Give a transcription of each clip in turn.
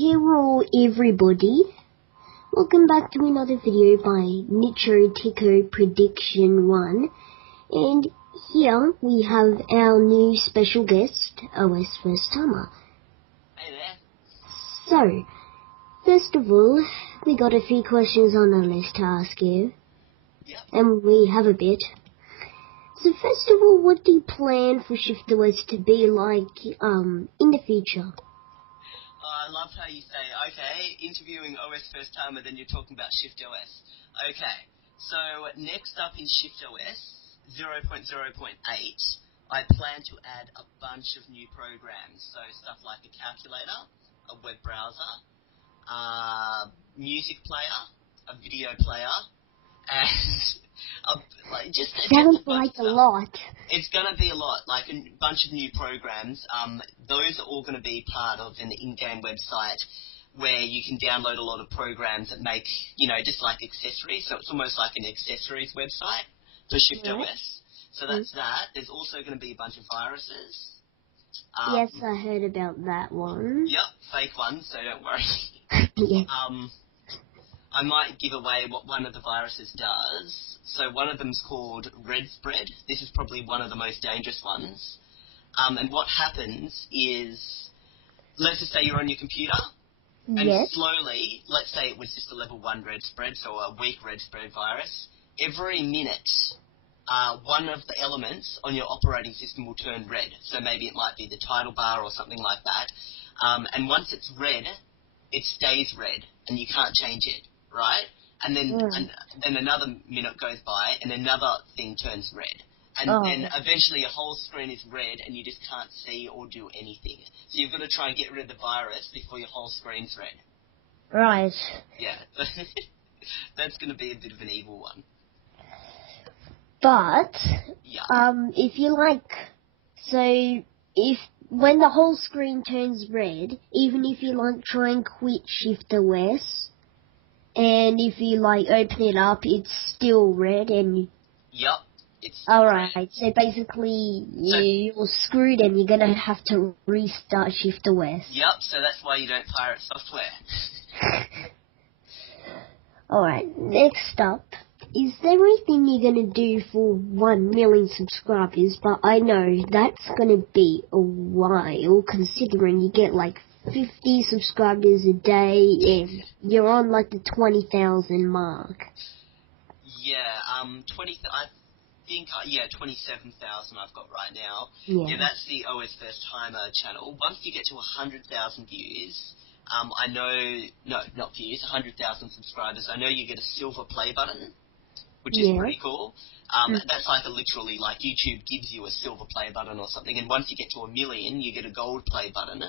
Hello everybody, welcome back to another video by Nicho Tico Prediction 1, and here we have our new special guest, OSFirstTimer. Hey there. So, first of all, we got a few questions on our list to ask you, and we have a bit. So first of all, what do you plan for ShiftOS to be like in the future? I love how you say, okay, interviewing OSFirstTimer, then you're talking about ShiftOS. Okay, so next up in ShiftOS 0.0.8, I plan to add a bunch of new programs. So stuff like a calculator, a web browser, a music player, a video player, and just Sounds like a lot. It's going to be a lot, like a bunch of new programs. Those are all going to be part of an in-game website where you can download a lot of programs that make, just like accessories. So it's almost like an accessories website for ShiftOS. So that's that. There's also going to be a bunch of viruses. Yes, I heard about that one. Yep, fake ones, so don't worry. Yes. I might give away what one of the viruses does. So one of them's called Red Spread. This is probably one of the most dangerous ones. And what happens is, let's just say you're on your computer, and slowly, let's say it was just a level 1 red spread, so a weak red spread virus, every minute, one of the elements on your operating system will turn red. So maybe it might be the title bar or something like that. And once it's red, it stays red, and you can't change it, right? And then then another minute goes by, and another thing turns red. And then eventually your whole screen is red, and you just can't see or do anything. So you've got to try and get rid of the virus before your whole screen's red. Right. Yeah. That's going to be a bit of an evil one. But, if you when the whole screen turns red, even if you try and quit ShiftOS, and if you open it up, it's still red and... Yep. Alright, so basically you're screwed and you're gonna have to restart ShiftOS. Yep, so that's why you don't pirate software. Alright, next up, is there anything you're gonna do for 1 million subscribers? But I know that's gonna be a while, considering you get 50 subscribers a day and you're on the 20,000 mark. Yeah, 27,000 I've got right now. Yeah, that's the OSFirstTimer channel. Once you get to 100,000 views, I know, no, not views, 100,000 subscribers, I know you get a silver play button, which is pretty cool. That's literally YouTube gives you a silver play button or something, and once you get to 1 million, you get a gold play button.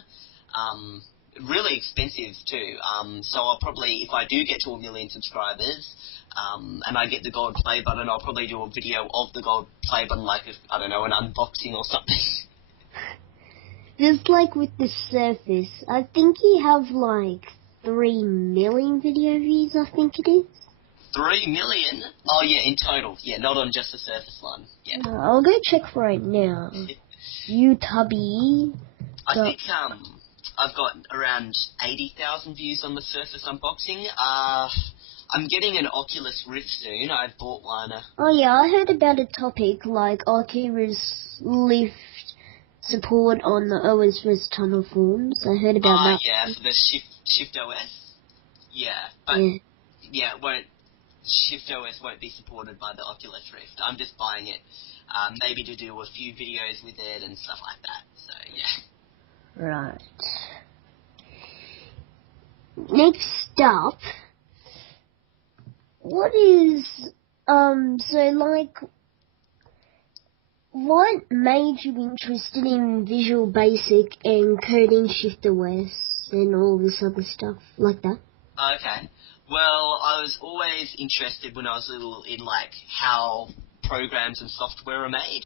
Really expensive too. So I'll probably, if I do get to 1 million subscribers, and I get the gold play button, I'll probably do a video of the gold play button, I don't know, an unboxing or something. Just with the Surface, I think you have 3 million video views, I think it is. 3 million? Oh yeah, in total. Yeah, not on just the Surface one. Yeah. I'll go check right now. YouTube. I think I've got around 80,000 views on the Surface unboxing. I'm getting an Oculus Rift soon. I've bought one. Oh yeah, I heard about a topic Oculus Rift support on the OSFirstTimer forums. I heard about that. Yeah, for the ShiftOS. Yeah, but it won't. ShiftOS won't be supported by the Oculus Rift. I'm just buying it, maybe to do a few videos with it and stuff like that. So yeah. Right. Next up, what is what made you interested in Visual Basic and coding ShiftOS and all this other stuff like that? Okay. Well, I was always interested when I was little in how programs and software are made.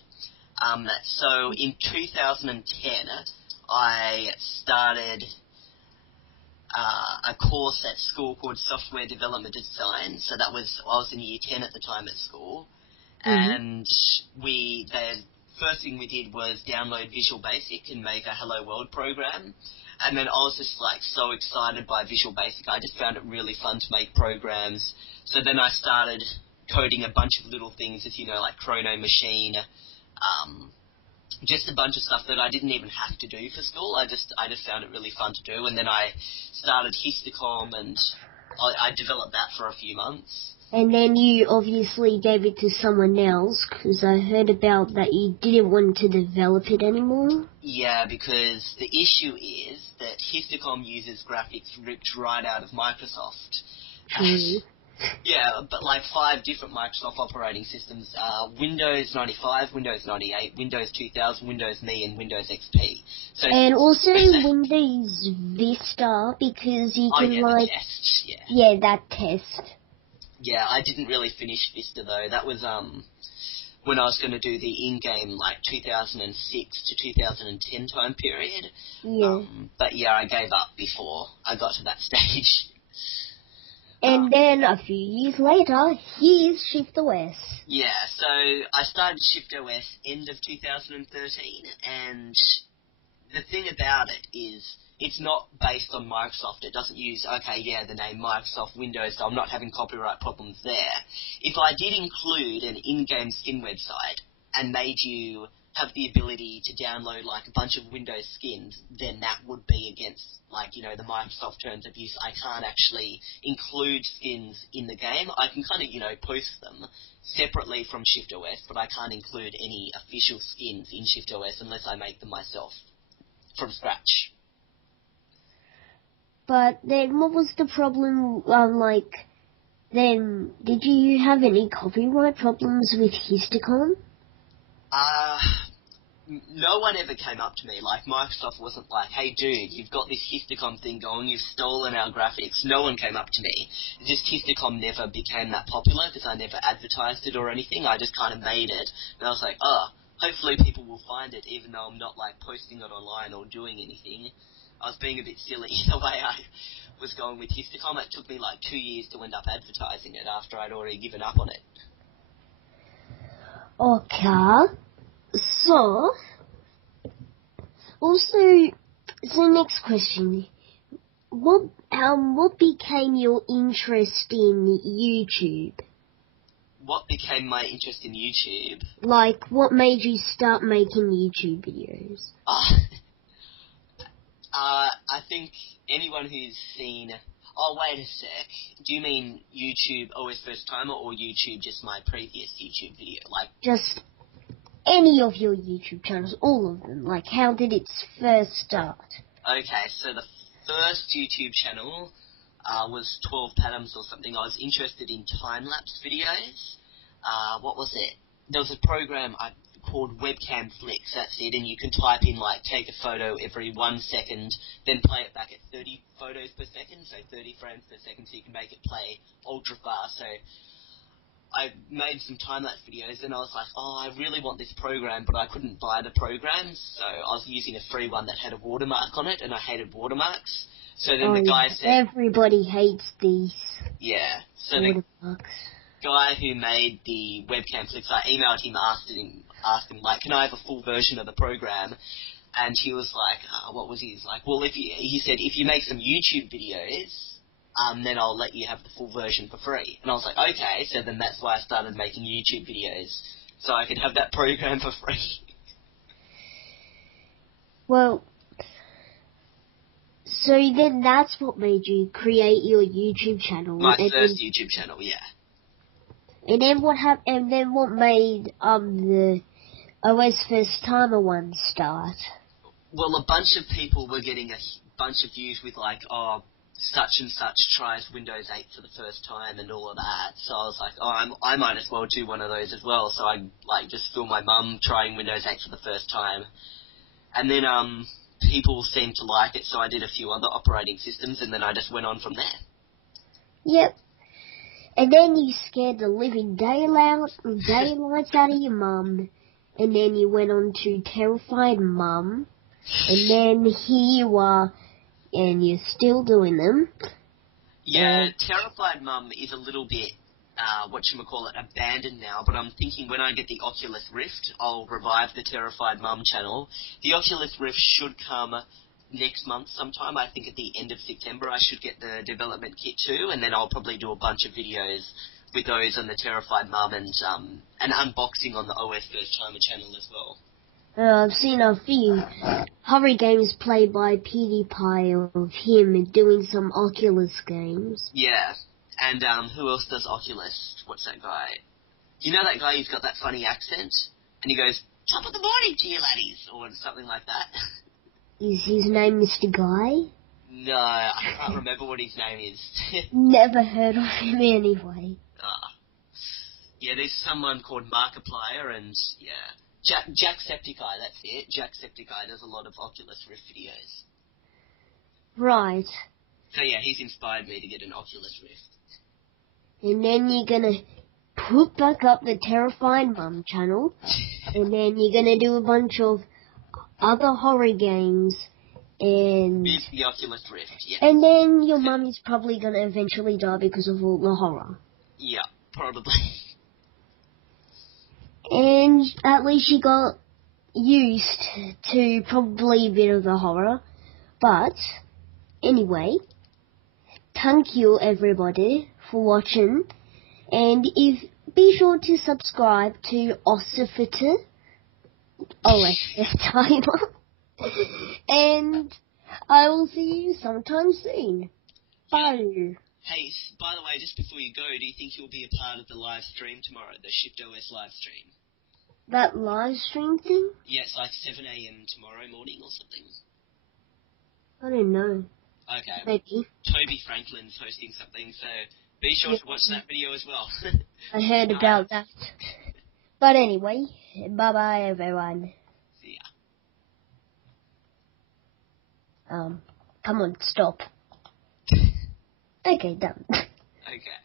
So in 2010, I started a course at school called Software Development Design. So I was in year 10 at the time at school, and first thing we did was download Visual Basic and make a Hello World program. And then I was just, like, so excited by Visual Basic. I just found it really fun to make programs. So then I started coding a bunch of little things, as you know, like Chrono Machine, just a bunch of stuff that I didn't even have to do for school. I just found it really fun to do. And then I started Histocom, and I developed that for a few months. And then you obviously gave it to someone else, because I heard about that you didn't want to develop it anymore. Yeah, because the issue is that Histocom uses graphics ripped right out of Microsoft. True. Yeah, but like 5 different Microsoft operating systems, Windows 95, Windows 98, Windows 2000, Windows Me, and Windows XP. So and also Windows Vista, because you can the test, Yeah, that test. Yeah, I didn't really finish Vista though. That was when I was going to do the in-game, like 2006 to 2010 time period. Yeah. But yeah, I gave up before I got to that stage. And then a few years later, here's ShiftOS. Yeah, so I started ShiftOS end of 2013, and the thing about it is it's not based on Microsoft. It doesn't use, the name Microsoft Windows, so I'm not having copyright problems there. If I did include an in-game skin website and made you have the ability to download, like, a bunch of Windows skins, then that would be against, the Microsoft terms of use. I can't actually include skins in the game. I can kind of, post them separately from ShiftOS, but I can't include any official skins in ShiftOS unless I make them myself from scratch. But then what was the problem, then did you have any copyright problems with Histocom? No one ever came up to me. Like, Microsoft wasn't like, hey dude, you've got this Histocom thing going, you've stolen our graphics. No one came up to me. Just Histocom never became that popular because I never advertised it or anything. I just kind of made it. And I was like, hopefully people will find it even though I'm not, like, posting it online or doing anything. I was being a bit silly the way I was going with Histocom. It took me, like, 2 years to end up advertising it after I'd already given up on it. Okay. So next question. What became your interest in YouTube? What became my interest in YouTube? Like, what made you start making YouTube videos? I think anyone who's seen... Oh, wait a sec. Do you mean YouTube OSFirstTimer or YouTube just my previous YouTube video? Just any of your YouTube channels, all of them. Like, how did it first start? Okay, so the first YouTube channel was 12 Patterns or something. I was interested in time-lapse videos. What was it? There was a program called Webcam Flicks, that's it, and you can type in, take a photo every 1 second, then play it back at 30 photos per second, so 30 frames per second, so you can make it play ultra fast. So I made some time-lapse videos, and I was like, I really want this program, but I couldn't buy the program, so I was using a free one that had a watermark on it, and I hated watermarks. So then the guy said... Everybody hates these. Yeah. So watermarks. The guy who made the Webcam Flicks, I emailed him, asked him, can I have a full version of the program? And he was like, what was he? He's like, well, he said, if you make some YouTube videos, then I'll let you have the full version for free. And I was like, okay, so then that's why I started making YouTube videos, so I could have that program for free. Well, so then that's what made you create your YouTube channel. My first YouTube channel, yeah. And then what happened? And then what made the OSFirstTimer one start? Well, a bunch of people were getting a bunch of views with such and such tries Windows 8 for the first time and all of that. So I was like, I might as well do one of those as well. So I just filmed my mum trying Windows 8 for the first time, and then people seemed to like it, so I did a few other operating systems, and then I just went on from there. Yep. And then you scared the living daylights out of your mum, and then you went on to Terrified Mum, and then here you are, and you're still doing them. Yeah, Terrified Mum is a little bit abandoned now, but I'm thinking when I get the Oculus Rift, I'll revive the Terrified Mum channel. The Oculus Rift should come next month sometime. I think at the end of September I should get the development kit too, and then I'll probably do a bunch of videos with those on the Terrified Mum and an unboxing on the OSFirstTimer channel as well. I've seen a few horror games played by PewDiePie of him doing some Oculus games. Yeah. And who else does Oculus? What's that guy? You know that guy who's got that funny accent? And he goes, "Top of the morning to you laddies," or something like that. Is his name Mr. Guy? No, I can't remember what his name is. Never heard of him anyway. Yeah, there's someone called Markiplier and, yeah. Jacksepticeye, that's it. Jacksepticeye does a lot of Oculus Rift videos. Right. So yeah, he's inspired me to get an Oculus Rift. And then you're gonna put back up the Terrified Mum channel, and then you're gonna do a bunch of other horror games, and... With the Oculus Rift, yeah. And then your mum is probably gonna eventually die because of all the horror. Yeah, probably. And at least she got used to probably a bit of the horror. But, anyway, thank you everybody for watching. And be sure to subscribe to OSFirstTimer. And I will see you sometime soon. Bye. Hey, by the way, just before you go, do you think you'll be a part of the live stream tomorrow, the ShiftOS live stream? That live stream thing? Yeah, it's like 7 a.m. tomorrow morning or something. I don't know. Okay. Maybe. Toby Franklin's hosting something, so be sure to watch that video as well. I heard about that. But anyway, bye-bye everyone. See ya. Come on, stop. Okay, done. Okay.